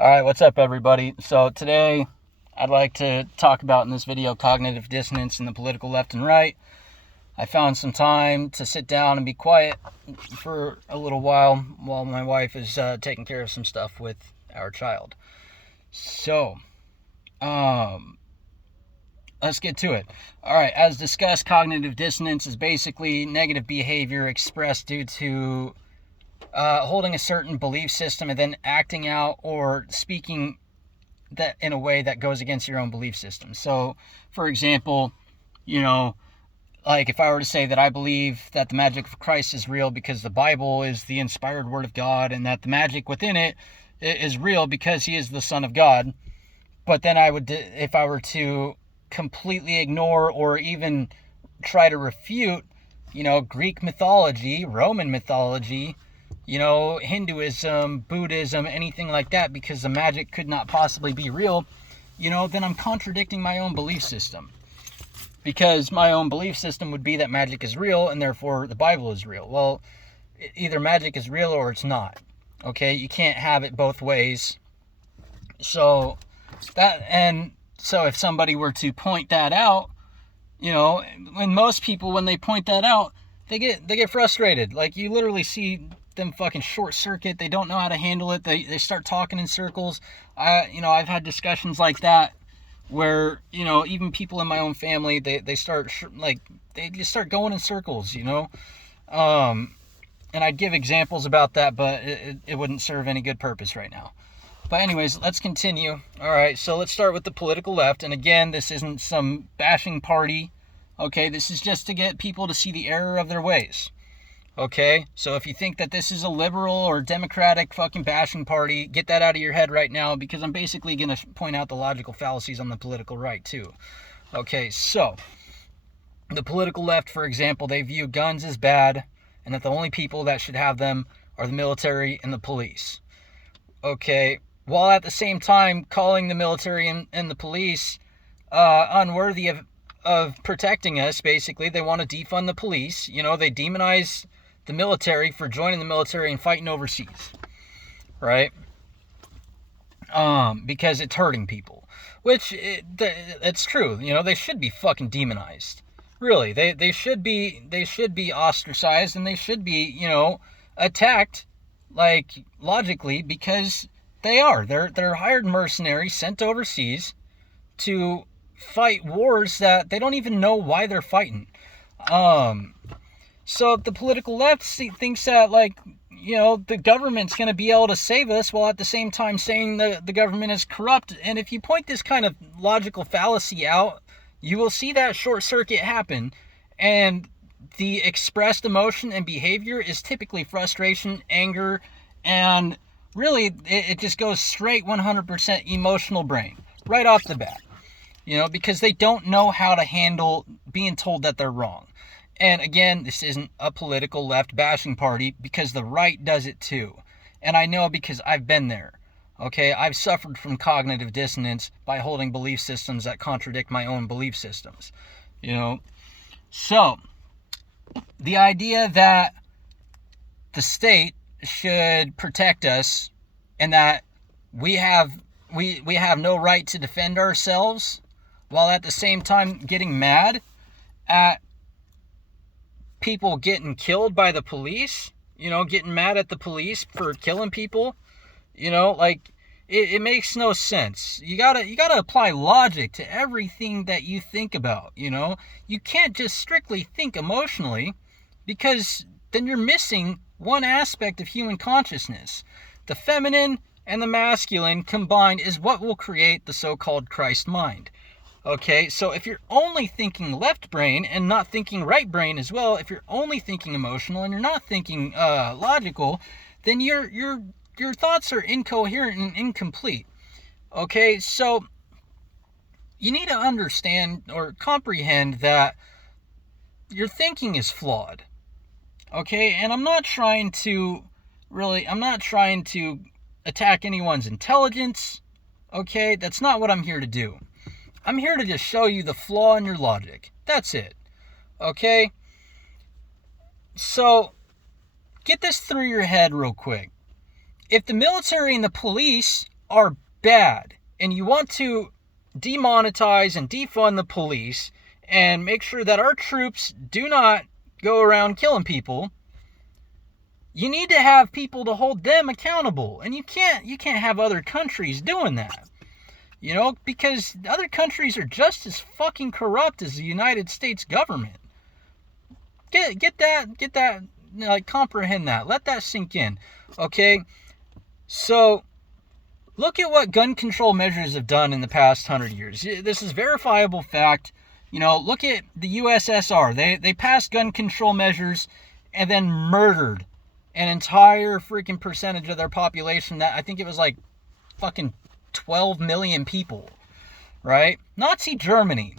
All right, what's up, everybody? So today, I'd like to talk about in this video cognitive dissonance in the political left and right. I found some time to sit down and be quiet for a little while my wife is taking care of some stuff with our child. So, um, let's get to it. All right, as discussed, cognitive dissonance is basically negative behavior expressed due to holding a certain belief system and then acting out or speaking that in a way that goes against your own belief system. So, for example, you know, like if I were to say that I believe that the magic of Christ is real because the Bible is the inspired word of God and that the magic within it is real because he is the Son of God, but then if I were to completely ignore or even try to refute, Greek mythology, Roman mythology, Hinduism, Buddhism, anything like that, because the magic could not possibly be real, then I'm contradicting my own belief system. Because my own belief system would be that magic is real and therefore the Bible is real. Well, either magic is real or it's not. Okay, you can't have it both ways. So if somebody were to point that out, when most people, when they point that out, they get frustrated. Like, you literally see them fucking short circuit. They don't know how to handle it. They start talking in circles. I've had discussions like that where, even people in my own family, they start they just start going in circles, and I'd give examples about that, but it wouldn't serve any good purpose right now. But anyways, let's continue. All right, so let's start with the political left. And again, this isn't some bashing party. Okay, this is just to get people to see the error of their ways. Okay, so if you think that this is a liberal or democratic fucking bashing party, get that out of your head right now, because I'm basically going to point out the logical fallacies on the political right too. Okay, so the political left, for example, they view guns as bad and that the only people that should have them are the military and the police. Okay, while at the same time calling the military and the police unworthy of protecting us. Basically, they want to defund the police. They demonize the military for joining the military and fighting overseas, right? Because it's hurting people, which it's true. They should be fucking demonized. Really, they should be ostracized, and they should be attacked, like, logically, because they're hired mercenaries sent overseas to fight wars that they don't even know why they're fighting. So the political left thinks that, like, the government's going to be able to save us, while at the same time saying the government is corrupt. And if you point this kind of logical fallacy out, you will see that short circuit happen. And the expressed emotion and behavior is typically frustration, anger, and really it just goes straight 100% emotional brain right off the bat. Because they don't know how to handle being told that they're wrong. And again, this isn't a political left bashing party, because the right does it too. And I know, because I've been there. Okay, I've suffered from cognitive dissonance by holding belief systems that contradict my own belief systems. So the idea that the state should protect us and that we have no right to defend ourselves, while at the same time getting mad at people getting killed by the police, getting mad at the police for killing people, it makes no sense. You gotta apply logic to everything that you think about. You can't just strictly think emotionally, because then you're missing one aspect of human consciousness. The feminine and the masculine combined is what will create the so-called Christ mind. Okay, so if you're only thinking left brain and not thinking right brain as well, if you're only thinking emotional and you're not thinking logical, then your thoughts are incoherent and incomplete. Okay, so you need to understand or comprehend that your thinking is flawed. Okay, and I'm not trying to attack anyone's intelligence. Okay, that's not what I'm here to do. I'm here to just show you the flaw in your logic. That's it. Okay? So, get this through your head real quick. If the military and the police are bad, and you want to demonetize and defund the police and make sure that our troops do not go around killing people, you need to have people to hold them accountable. And you can't have other countries doing that. You know, because other countries are just as fucking corrupt as the United States government. Get that, like, comprehend that. Let that sink in. Okay? So, look at what gun control measures have done in the past 100 years. This is verifiable fact. You know, look at the USSR. They passed gun control measures and then murdered an entire freaking percentage of their population. That I think it was like fucking 12 million people, right? Nazi Germany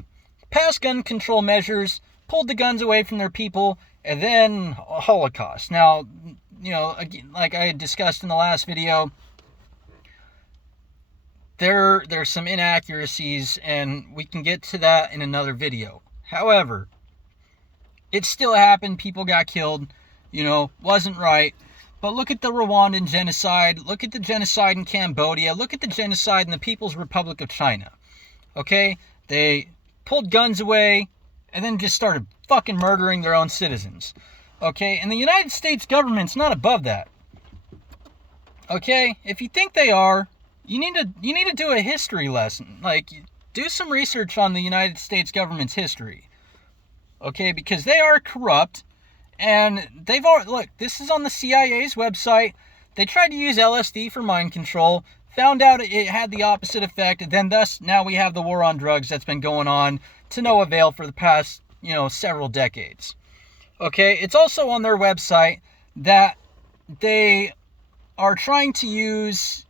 passed gun control measures, pulled the guns away from their people, and then a Holocaust. Now, you know, like I had discussed in the last video, there's some inaccuracies, and we can get to that in another video. However, it still happened. People got killed. You know, wasn't right. But look at the Rwandan genocide. Look at the genocide in Cambodia. Look at the genocide in the People's Republic of China. Okay? They pulled guns away and then just started fucking murdering their own citizens. Okay? And the United States government's not above that. Okay? If you think they are, you need to do a history lesson. Like, do some research on the United States government's history. Okay? Because they are corrupt. And they've already, look, this is on the CIA's website. They tried to use LSD for mind control, found out it had the opposite effect, and then thus now we have the war on drugs that's been going on to no avail for the past, you know, several decades. Okay, it's also on their website that they are trying to use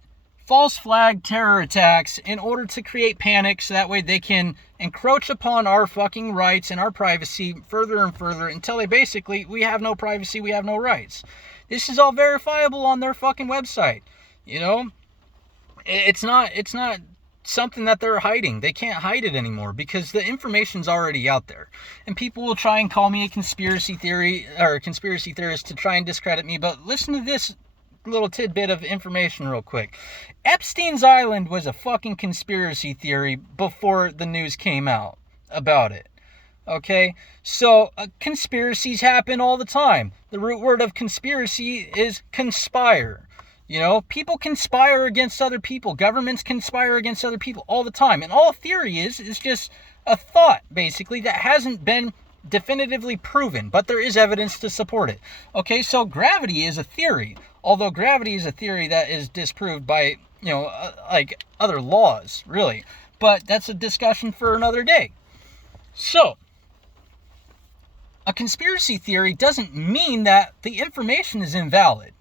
false flag terror attacks in order to create panic so that way they can encroach upon our fucking rights and our privacy further and further until they basically, we have no privacy, we have no rights. This is all verifiable on their fucking website. You know, it's not something that they're hiding. They can't hide it anymore because the information's already out there. And people will try and call me a conspiracy theorist to try and discredit me, but listen to this little tidbit of information real quick. Epstein's Island was a fucking conspiracy theory before the news came out about it. Okay? So, conspiracies happen all the time. The root word of conspiracy is conspire. You know, people conspire against other people. Governments conspire against other people all the time. And all a theory is just a thought, basically, that hasn't been definitively proven, but there is evidence to support it. Okay, so gravity is a theory, although gravity is a theory that is disproved by, you know, like other laws, really. But that's a discussion for another day. So, a conspiracy theory doesn't mean that the information is invalid.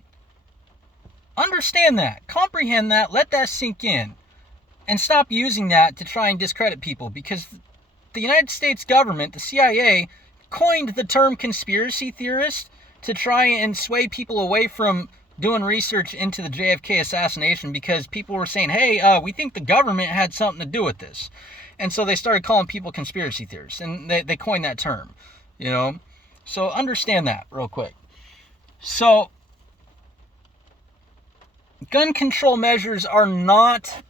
Understand that, comprehend that, let that sink in, and stop using that to try and discredit people, because the United States government, the CIA, coined the term conspiracy theorist to try and sway people away from doing research into the JFK assassination because people were saying, hey, we think the government had something to do with this. And so they started calling people conspiracy theorists, and they coined that term, you know. So understand that real quick. So, gun control measures are not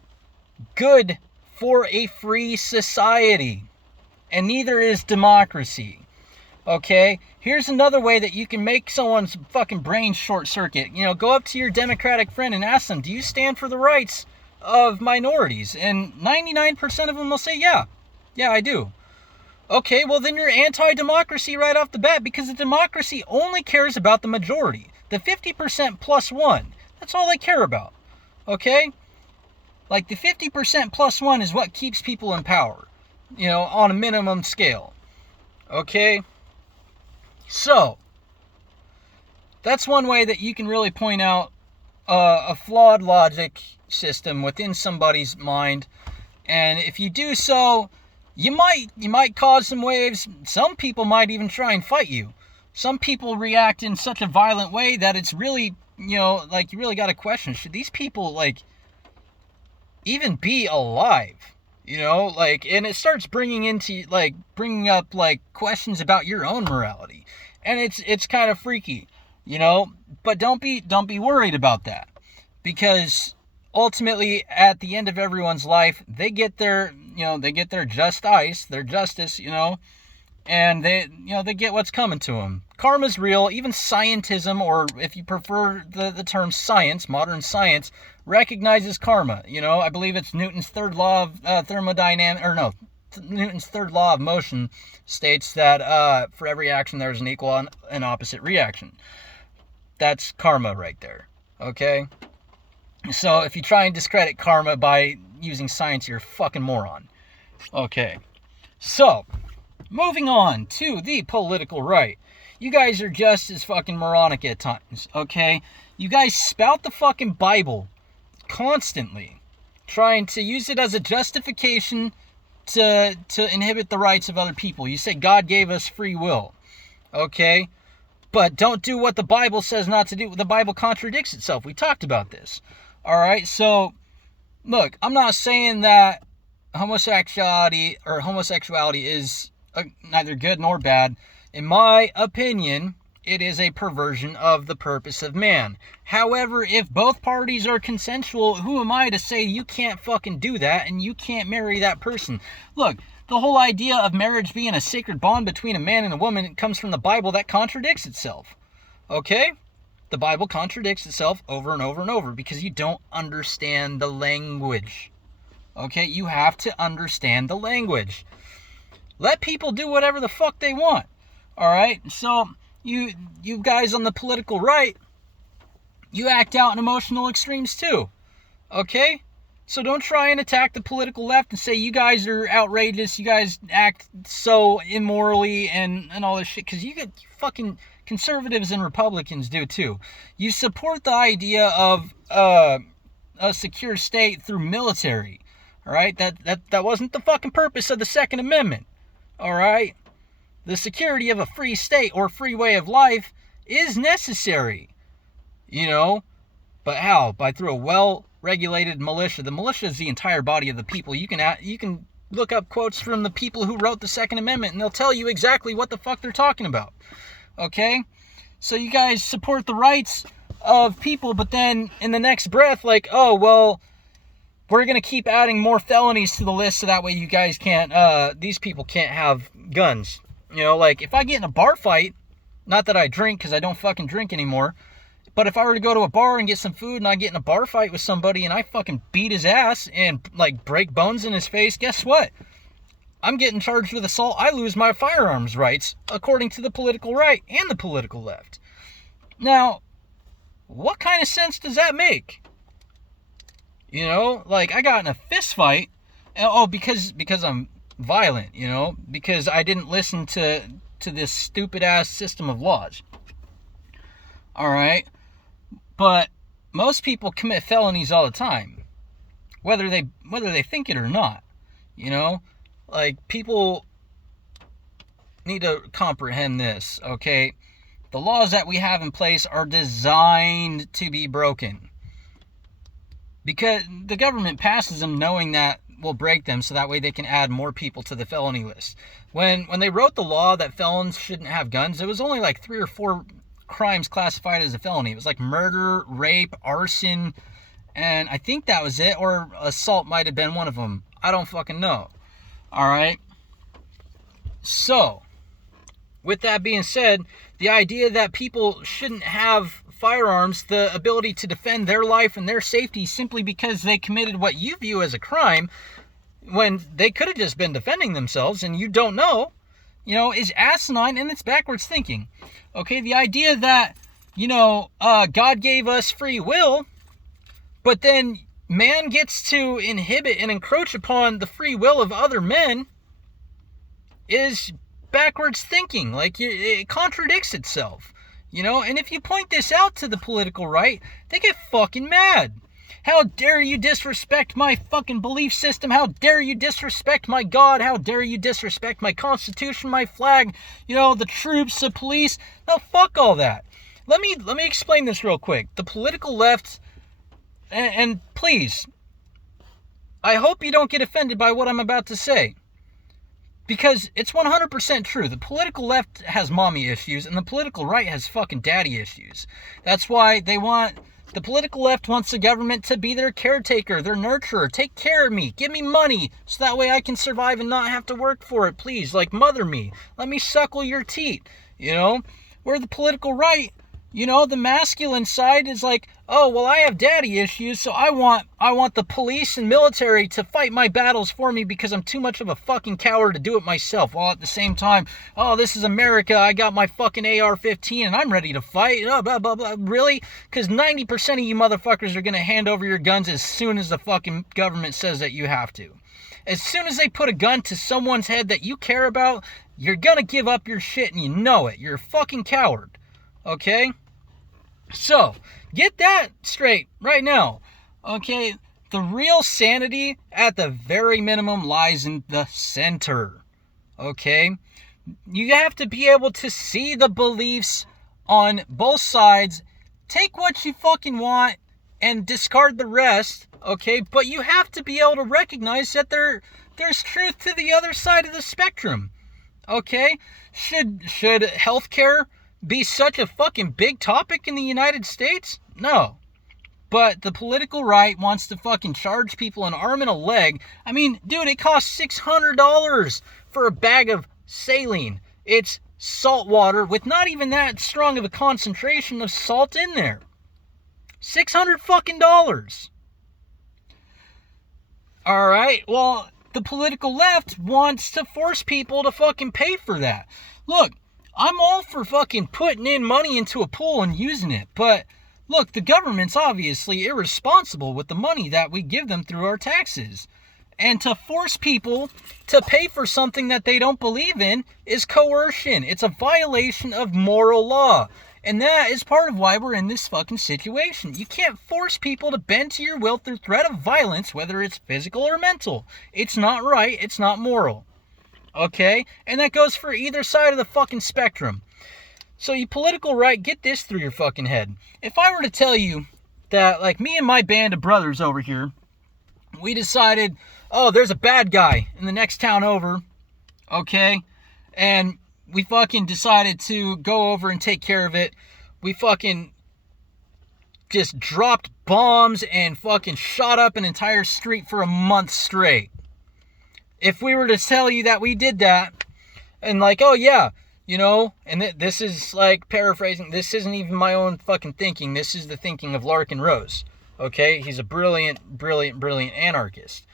good for a free society. And neither is democracy. Okay? Here's another way that you can make someone's fucking brain short circuit. You know, go up to your Democratic friend and ask them, do you stand for the rights of minorities? And 99% of them will say, yeah. Yeah, I do. Okay, well then you're anti-democracy right off the bat because the democracy only cares about the majority. The 50% plus one. That's all they care about. Okay? Like the 50% plus one is what keeps people in power. You know, on a minimum scale. Okay? So, that's one way that you can really point out a flawed logic system within somebody's mind. And if you do so, you might cause some waves. Some people might even try and fight you. Some people react in such a violent way that it's really, you know, like you really got to question, should these people, like, even be alive? You know, like, and it starts bringing up, like, questions about your own morality. And it's kind of freaky, you know, but don't be worried about that. Because ultimately, at the end of everyone's life, they get their, they get their their justice, and they get what's coming to them. Karma's real. Even scientism, or if you prefer the term science, modern science, recognizes karma. I believe it's Newton's third law of thermodynamics, or no, Newton's third law of motion states that for every action there's an equal and opposite reaction. That's karma right there. Okay? So if you try and discredit karma by using science, you're a fucking moron. Okay. So, moving on to the political right. You guys are just as fucking moronic at times, okay? You guys spout the fucking Bible constantly, trying to use it as a justification to inhibit the rights of other people. You say God gave us free will, okay? But don't do what the Bible says not to do. The Bible contradicts itself. We talked about this. All right, so look, I'm not saying that homosexuality is neither good nor bad. In my opinion, it is a perversion of the purpose of man. However, if both parties are consensual, who am I to say you can't fucking do that and you can't marry that person? Look, the whole idea of marriage being a sacred bond between a man and a woman comes from the Bible. That contradicts itself. Okay? The Bible contradicts itself over and over and over because you don't understand the language. Okay? You have to understand the language. Let people do whatever the fuck they want. Alright? So, you guys on the political right, you act out in emotional extremes too. Okay? So don't try and attack the political left and say you guys are outrageous, you guys act so immorally and all this shit, because you get fucking conservatives and Republicans do too. You support the idea of a secure state through military. Alright? That wasn't the fucking purpose of the Second Amendment. Alright? The security of a free state or free way of life is necessary. But how? By through a well-regulated militia. The militia is the entire body of the people. You can look up quotes from the people who wrote the Second Amendment, and they'll tell you exactly what the fuck they're talking about. Okay? So you guys support the rights of people, but then in the next breath, like, oh, well, we're going to keep adding more felonies to the list so that way you guys can't, these people can't have guns. Like, if I get in a bar fight, not that I drink because I don't fucking drink anymore, but if I were to go to a bar and get some food and I get in a bar fight with somebody and I fucking beat his ass and, like, break bones in his face, guess what? I'm getting charged with assault. I lose my firearms rights, according to the political right and the political left. Now, what kind of sense does that make? Like, I got in a fist fight, because I'm violent, because I didn't listen to this stupid ass system of laws. Alright? But most people commit felonies all the time, whether they think it or not. Like, people need to comprehend this, okay? The laws that we have in place are designed to be broken, because the government passes them knowing that we'll break them so that way they can add more people to the felony list. When they wrote the law that felons shouldn't have guns, it was only like 3 or 4 crimes classified as a felony. It was like murder, rape, arson, and I think that was it, or assault might have been one of them. I don't fucking know. Alright? So, with that being said, the idea that people shouldn't have firearms, the ability to defend their life and their safety simply because they committed what you view as a crime, when they could have just been defending themselves and you don't know, is asinine, and it's backwards thinking. Okay, the idea that, God gave us free will, but then man gets to inhibit and encroach upon the free will of other men is backwards thinking. Like, it contradicts itself. And if you point this out to the political right, they get fucking mad. How dare you disrespect my fucking belief system? How dare you disrespect my God? How dare you disrespect my Constitution, my flag, the troops, the police? No, fuck all that. Let me explain this real quick. The political left, and please, I hope you don't get offended by what I'm about to say, because it's 100% true. The political left has mommy issues, and the political right has fucking daddy issues. That's why they want The political left wants the government to be their caretaker, their nurturer. Take care of me. Give me money so that way I can survive and not have to work for it. Please, like, mother me. Let me suckle your teat. You know? Where the political right, you know, the masculine side is like, oh, well, I have daddy issues, so I want the police and military to fight my battles for me because I'm too much of a fucking coward to do it myself. While at the same time, oh, this is America, I got my fucking AR-15 and I'm ready to fight. Oh, blah, blah, blah. Really? Because 90% of you motherfuckers are going to hand over your guns as soon as the fucking government says that you have to. As soon as they put a gun to someone's head that you care about, you're going to give up your shit and you know it. You're a fucking coward. Okay? So, get that straight right now. Okay? The real sanity, at the very minimum, lies in the center. Okay? You have to be able to see the beliefs on both sides, take what you fucking want, and discard the rest. Okay? But you have to be able to recognize that there's truth to the other side of the spectrum. Okay? Should healthcare be such a fucking big topic in the United States? No. But the political right wants to fucking charge people an arm and a leg. I mean, dude, it costs $600 for a bag of saline. It's salt water with not even that strong of a concentration of salt in there. $600 fucking dollars. All right, well, the political left wants to force people to fucking pay for that. Look, I'm all for fucking putting in money into a pool and using it, but look, the government's obviously irresponsible with the money that we give them through our taxes. And to force people to pay for something that they don't believe in is coercion. It's a violation of moral law. And that is part of why we're in this fucking situation. You can't force people to bend to your will through threat of violence, whether it's physical or mental. It's not right. It's not moral. Okay? And that goes for either side of the fucking spectrum. So you political right, get this through your fucking head. If I were to tell you that, like, me and my band of brothers over here, we decided, oh, there's a bad guy in the next town over, okay? And we fucking decided to go over and take care of it. We fucking just dropped bombs and fucking shot up an entire street for a month straight. If we were to tell you that we did that, and like, oh yeah, you know, and this is like paraphrasing, this isn't even my own fucking thinking, this is the thinking of Larkin Rose, okay? He's a brilliant anarchist.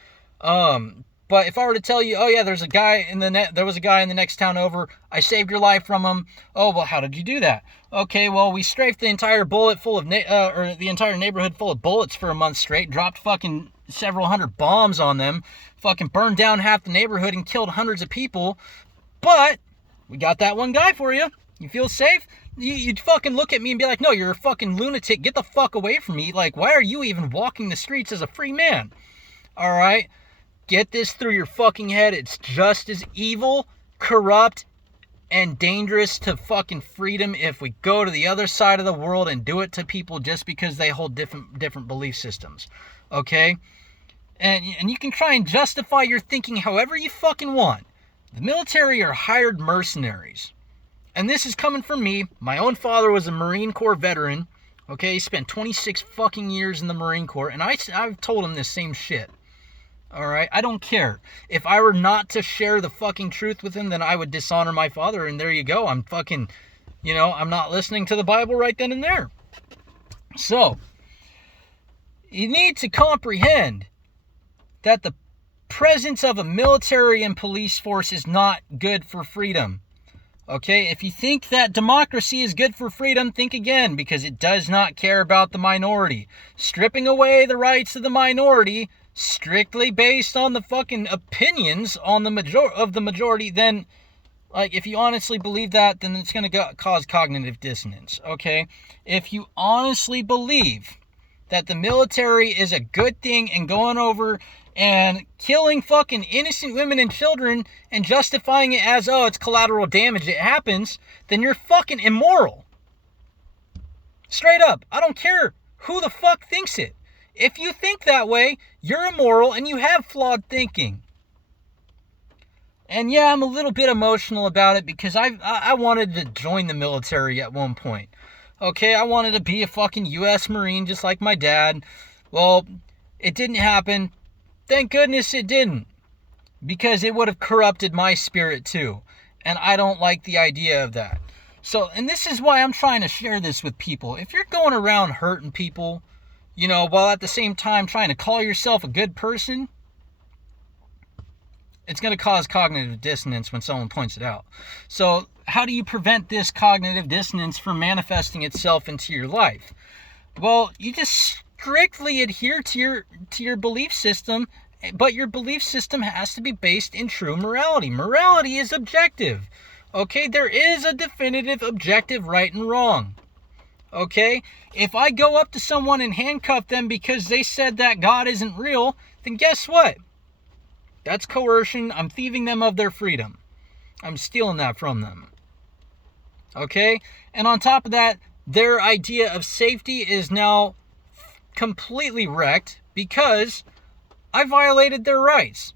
But if I were to tell you, oh yeah, there was a guy in the next town over, I saved your life from him. Oh, well, how did you do that? Okay, well, we strafed the entire the entire neighborhood full of bullets for a month straight, dropped fucking several hundred bombs on them, fucking burned down half the neighborhood and killed hundreds of people. But we got that one guy for you. You feel safe? You'd fucking look at me and be like, no, you're a fucking lunatic. Get the fuck away from me. Like, why are you even walking the streets as a free man? All right? Get this through your fucking head. It's just as evil, corrupt, and dangerous to fucking freedom if we go to the other side of the world and do it to people just because they hold different belief systems. Okay? And you can try and justify your thinking however you fucking want. The military are hired mercenaries. And this is coming from me. My own father was a Marine Corps veteran. Okay? He spent 26 fucking years in the Marine Corps. And I've told him this same shit. Alright, I don't care. If I were not to share the fucking truth with him, then I would dishonor my father, and there you go. I'm fucking, I'm not listening to the Bible right then and there. So, you need to comprehend that the presence of a military and police force is not good for freedom. Okay, if you think that democracy is good for freedom, think again, because it does not care about the minority. Stripping away the rights of the minority strictly based on the fucking opinions on the majority, then, like, if you honestly believe that, then it's going to cause cognitive dissonance, okay? If you honestly believe that the military is a good thing and going over and killing fucking innocent women and children and justifying it as, oh, it's collateral damage, it happens, then you're fucking immoral. Straight up. I don't care who the fuck thinks it. If you think that way, you're immoral and you have flawed thinking. And yeah, I'm a little bit emotional about it because I wanted to join the military at one point. Okay, I wanted to be a fucking U.S. Marine just like my dad. Well, it didn't happen. Thank goodness it didn't. Because it would have corrupted my spirit too. And I don't like the idea of that. So, and this is why I'm trying to share this with people. If you're going around hurting people, while at the same time trying to call yourself a good person, it's going to cause cognitive dissonance when someone points it out. So, how do you prevent this cognitive dissonance from manifesting itself into your life? Well, you just strictly adhere to your belief system, but your belief system has to be based in true morality. Morality is objective. Okay, there is a definitive objective right and wrong. Okay, if I go up to someone and handcuff them because they said that God isn't real, then guess what? That's coercion. I'm thieving them of their freedom. I'm stealing that from them. Okay, and on top of that, their idea of safety is now completely wrecked because I violated their rights.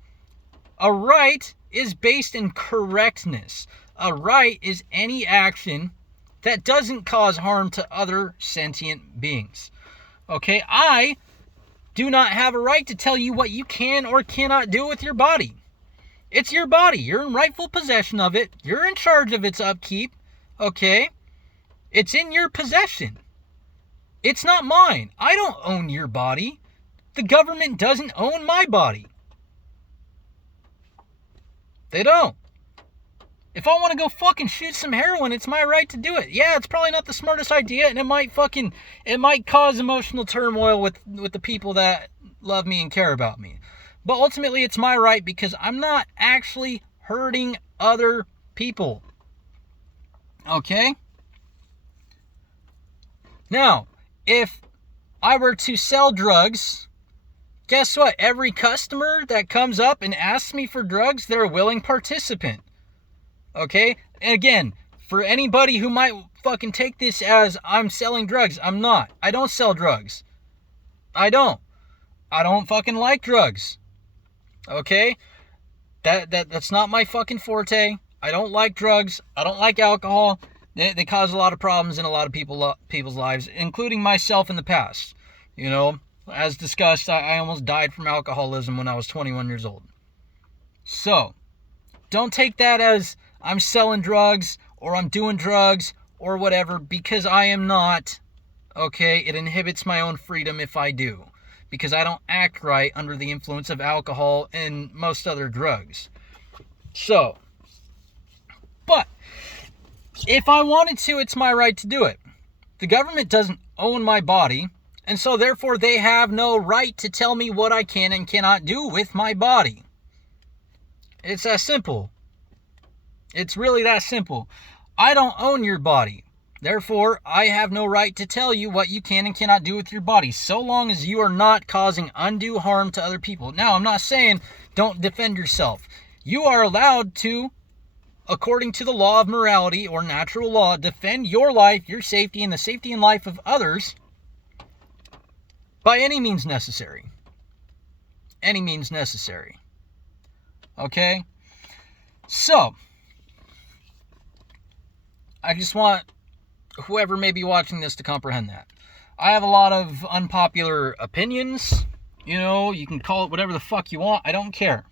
A right is based in correctness. A right is any action that doesn't cause harm to other sentient beings. Okay, I do not have a right to tell you what you can or cannot do with your body. It's your body. You're in rightful possession of it. You're in charge of its upkeep. Okay? It's in your possession. It's not mine. I don't own your body. The government doesn't own my body. They don't. If I want to go fucking shoot some heroin, it's my right to do it. Yeah, it's probably not the smartest idea, and it might cause emotional turmoil with the people that love me and care about me. But ultimately, it's my right because I'm not actually hurting other people. Okay? Now, if I were to sell drugs, guess what? Every customer that comes up and asks me for drugs, they're a willing participant. Okay? And again, for anybody who might fucking take this as I'm selling drugs, I'm not. I don't sell drugs. I don't fucking like drugs. Okay? That's not my fucking forte. I don't like drugs. I don't like alcohol. They cause a lot of problems in a lot of people's lives, including myself in the past. As discussed, I almost died from alcoholism when I was 21 years old. So, don't take that as I'm selling drugs or I'm doing drugs or whatever, because I am not. Okay, it inhibits my own freedom if I do, because I don't act right under the influence of alcohol and most other drugs. So, but if I wanted to, it's my right to do it. The government doesn't own my body, and so therefore they have no right to tell me what I can and cannot do with my body. It's that simple. It's really that simple. I don't own your body. Therefore, I have no right to tell you what you can and cannot do with your body, so long as you are not causing undue harm to other people. Now, I'm not saying don't defend yourself. You are allowed to, according to the law of morality or natural law, defend your life, your safety, and the safety and life of others by any means necessary. Any means necessary. Okay? So, I just want whoever may be watching this to comprehend that. I have a lot of unpopular opinions. You can call it whatever the fuck you want. I don't care.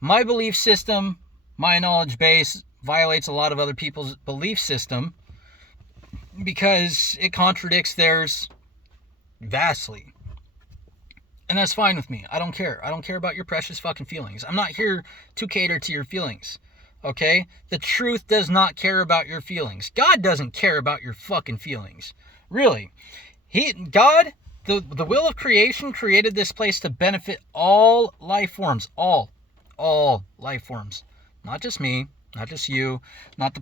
My belief system, my knowledge base, violates a lot of other people's belief system because it contradicts theirs vastly. And that's fine with me. I don't care. I don't care about your precious fucking feelings. I'm not here to cater to your feelings. Okay? The truth does not care about your feelings. God doesn't care about your fucking feelings. Really. God, the will of creation, created this place to benefit all life forms. All life forms. Not just me, not just you, not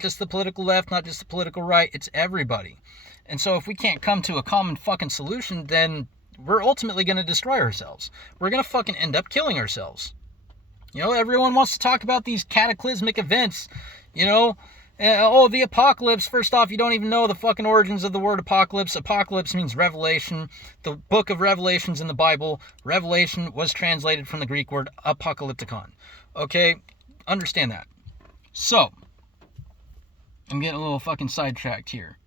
just the political left, not just the political right. It's everybody. And so if we can't come to a common fucking solution, then we're ultimately going to destroy ourselves. We're going to fucking end up killing ourselves. Everyone wants to talk about these cataclysmic events. The apocalypse. First off, you don't even know the fucking origins of the word apocalypse. Apocalypse means revelation. The book of Revelations in the Bible, revelation was translated from the Greek word apocalyptikon. Okay? Understand that. So, I'm getting a little fucking sidetracked here.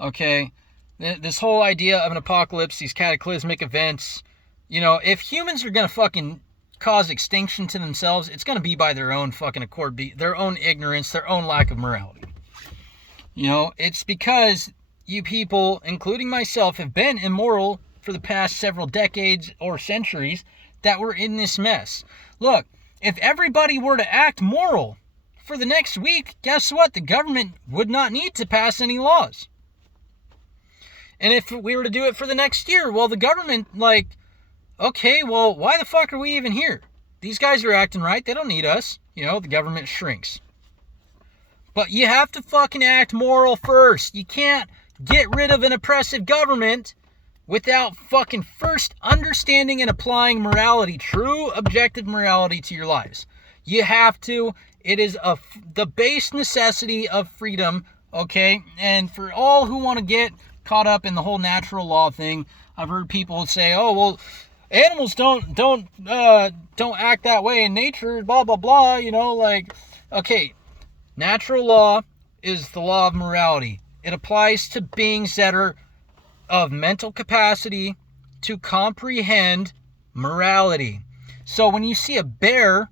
Okay? This whole idea of an apocalypse, these cataclysmic events, if humans are gonna fucking cause extinction to themselves, it's gonna be by their own fucking accord, their own ignorance, their own lack of morality. It's because you people, including myself, have been immoral for the past several decades or centuries that we're in this mess. Look, if everybody were to act moral for the next week, guess what? The government would not need to pass any laws. And if we were to do it for the next year, well, the government, okay, well, why the fuck are we even here? These guys are acting right. They don't need us. The government shrinks. But you have to fucking act moral first. You can't get rid of an oppressive government without fucking first understanding and applying morality, true objective morality to your lives. You have to. It is the base necessity of freedom, okay? And for all who want to get caught up in the whole natural law thing, I've heard people say, "Oh, well, animals don't act that way in nature, blah blah blah." Okay, natural law is the law of morality. It applies to beings that are of mental capacity to comprehend morality. So when you see a bear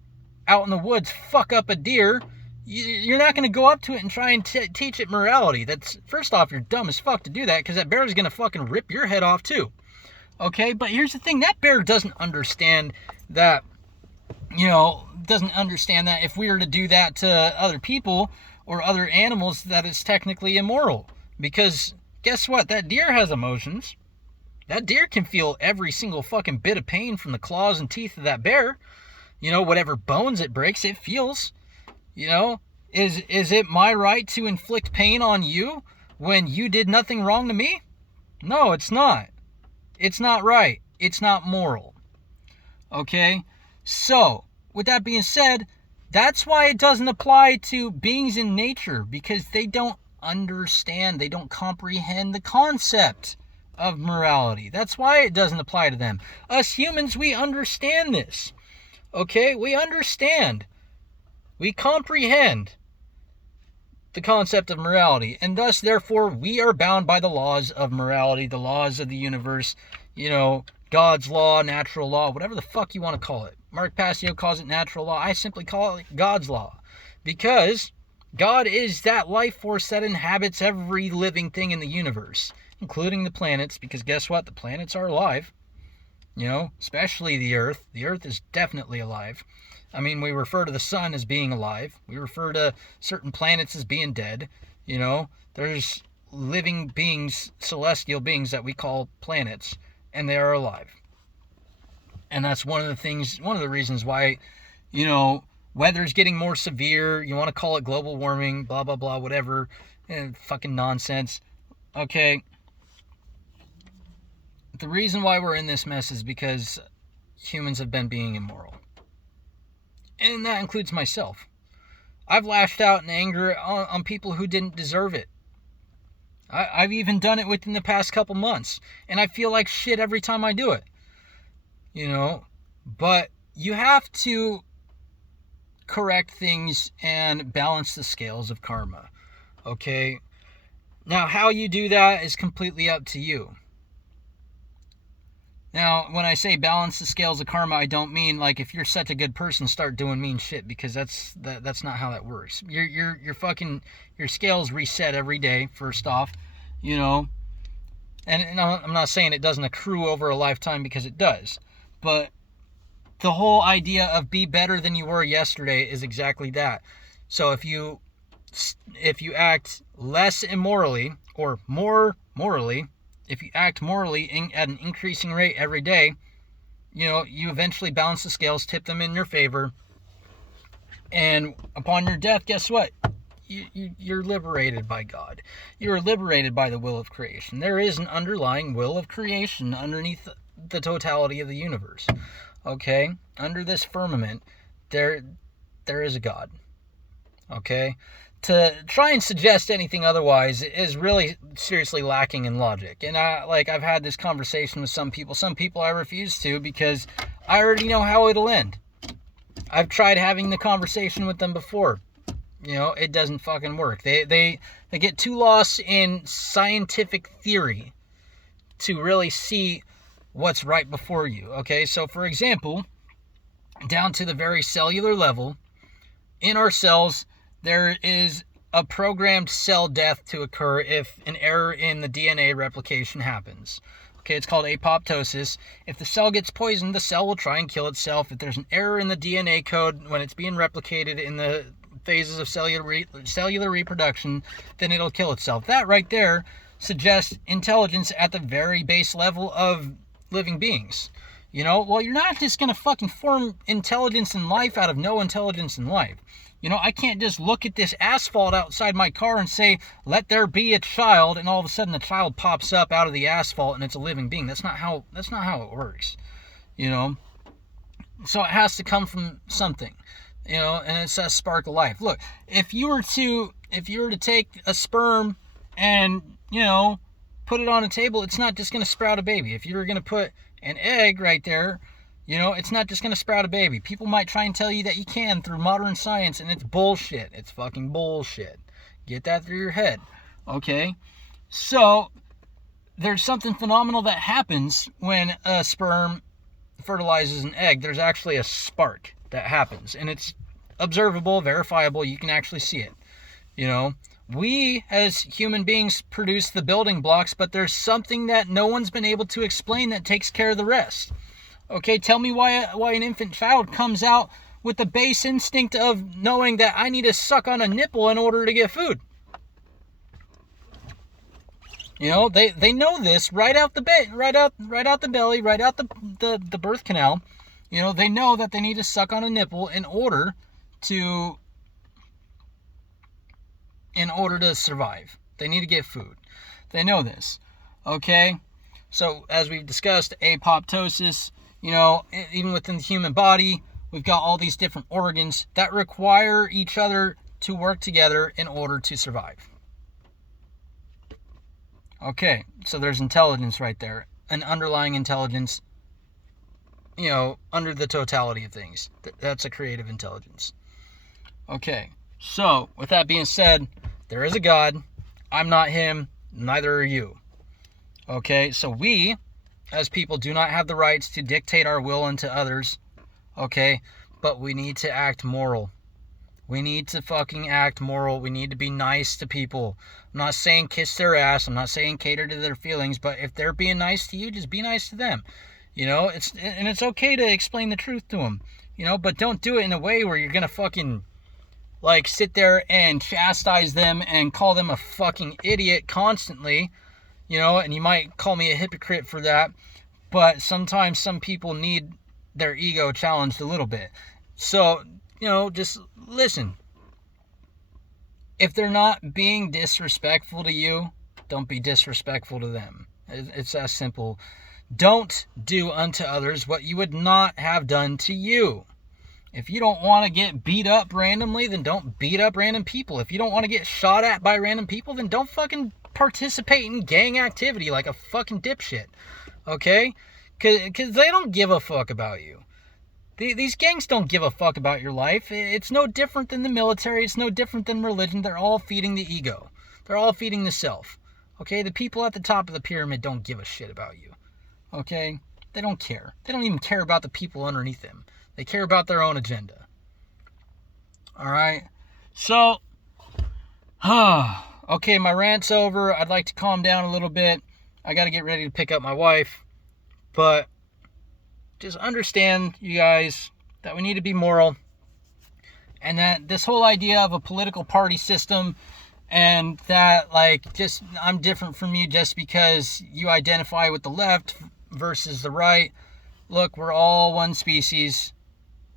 out in the woods fuck up a deer, you're not going to go up to it and try and teach it morality. That's, first off, you're dumb as fuck to do that, because that bear is going to fucking rip your head off too. Okay, but here's the thing, that bear doesn't understand that, if we were to do that to other people or other animals, that it's technically immoral. Because guess what? That deer has emotions. That deer can feel every single fucking bit of pain from the claws and teeth of that bear. Whatever bones it breaks, it feels. Is it my right to inflict pain on you when you did nothing wrong to me? No, it's not. It's not right. It's not moral. Okay? So, with that being said, that's why it doesn't apply to beings in nature, because they don't understand, they don't comprehend the concept of morality. That's why it doesn't apply to them. Us humans, we understand this. Okay? We understand. We comprehend the concept of morality, and thus, therefore, we are bound by the laws of morality, the laws of the universe, God's law, natural law, whatever the fuck you want to call it. Mark Passio calls it natural law. I simply call it God's law, because God is that life force that inhabits every living thing in the universe, including the planets, because guess what? The planets are alive, especially the Earth. The Earth is definitely alive. I mean, we refer to the sun as being alive. We refer to certain planets as being dead. There's living beings, celestial beings that we call planets, and they are alive. And that's one of the reasons why, weather's getting more severe. You want to call it global warming, blah, blah, blah, whatever. Fucking nonsense. Okay. The reason why we're in this mess is because humans have been being immoral. And that includes myself. I've lashed out in anger on people who didn't deserve it. I've even done it within the past couple months. And I feel like shit every time I do it. But you have to correct things and balance the scales of karma. Okay? Now, how you do that is completely up to you. Now, when I say balance the scales of karma, I don't mean like if you're such a good person, start doing mean shit, because that's not how that works. Your scales reset every day, first off, and I'm not saying it doesn't accrue over a lifetime, because it does, but the whole idea of be better than you were yesterday is exactly that. So if you act less immorally or more morally, if you act morally at an increasing rate every day, you eventually balance the scales, tip them in your favor, and upon your death, guess what? You're liberated by God. You're liberated by the will of creation. There is an underlying will of creation underneath the totality of the universe. Okay? Under this firmament, there is a God. Okay? To try and suggest anything otherwise is really seriously lacking in logic. And I've had this conversation with some people. Some people I refuse to, because I already know how it'll end. I've tried having the conversation with them before. It doesn't fucking work. They get too lost in scientific theory to really see what's right before you. Okay, so for example, down to the very cellular level, in our cells, there is a programmed cell death to occur if an error in the DNA replication happens. Okay, it's called apoptosis. If the cell gets poisoned, the cell will try and kill itself. If there's an error in the DNA code when it's being replicated in the phases of cellular reproduction, then it'll kill itself. That right there suggests intelligence at the very base level of living beings. Well, you're not just going to fucking form intelligence in life out of no intelligence in life. I can't just look at this asphalt outside my car and say, let there be a child, and all of a sudden a child pops up out of the asphalt and it's a living being. That's not how it works. So it has to come from something. And it's a spark of life. Look, if you were to take a sperm and, put it on a table, it's not just going to sprout a baby. If you were going to put an egg right there, it's not just going to sprout a baby. People might try and tell you that you can through modern science, and it's bullshit. It's fucking bullshit. Get that through your head. Okay? So, there's something phenomenal that happens when a sperm fertilizes an egg. There's actually a spark that happens, and it's observable, verifiable. You can actually see it. We as human beings produce the building blocks, but there's something that no one's been able to explain that takes care of the rest. Okay, tell me why an infant child comes out with the base instinct of knowing that I need to suck on a nipple in order to get food. They know this right out the belly, right out the birth canal. They know that they need to suck on a nipple in order to survive. They need to get food. They know this. Okay? So, as we've discussed, apoptosis, even within the human body, we've got all these different organs that require each other to work together in order to survive. Okay, so there's intelligence right there. An underlying intelligence, under the totality of things. That's a creative intelligence. Okay, so with that being said, there is a God. I'm not him. Neither are you. Okay, so we, as people, do not have the rights to dictate our will unto others. Okay, but we need to act moral. We need to fucking act moral. We need to be nice to people. I'm not saying kiss their ass. I'm not saying cater to their feelings. But if they're being nice to you, just be nice to them. It's okay to explain the truth to them. But don't do it in a way where you're gonna fucking sit there and chastise them and call them a fucking idiot constantly. And you might call me a hypocrite for that. But sometimes some people need their ego challenged a little bit. So, just listen. If they're not being disrespectful to you, don't be disrespectful to them. It's that simple. Don't do unto others what you would not have done to you. If you don't want to get beat up randomly, then don't beat up random people. If you don't want to get shot at by random people, then don't fucking participate in gang activity like a fucking dipshit. Okay? Because they don't give a fuck about you. These gangs don't give a fuck about your life. It's no different than the military. It's no different than religion. They're all feeding the ego. They're all feeding the self. Okay? The people at the top of the pyramid don't give a shit about you. Okay? They don't care. They don't even care about the people underneath them. They care about their own agenda. Alright? So, okay, my rant's over. I'd like to calm down a little bit. I gotta get ready to pick up my wife. But just understand, you guys, that we need to be moral. And that this whole idea of a political party system and that, I'm different from you just because you identify with the left versus the right. Look, we're all one species,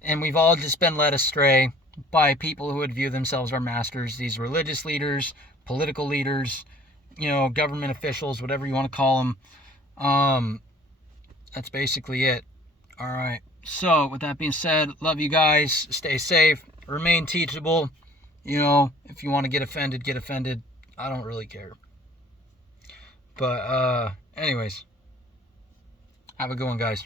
and we've all just been led astray by people who would view themselves our masters, these religious leaders, political leaders, government officials, whatever you want to call them. That's basically it. All right. So, with that being said, love you guys. Stay safe. Remain teachable. If you want to get offended, get offended. I don't really care. But, anyways. Have a good one, guys.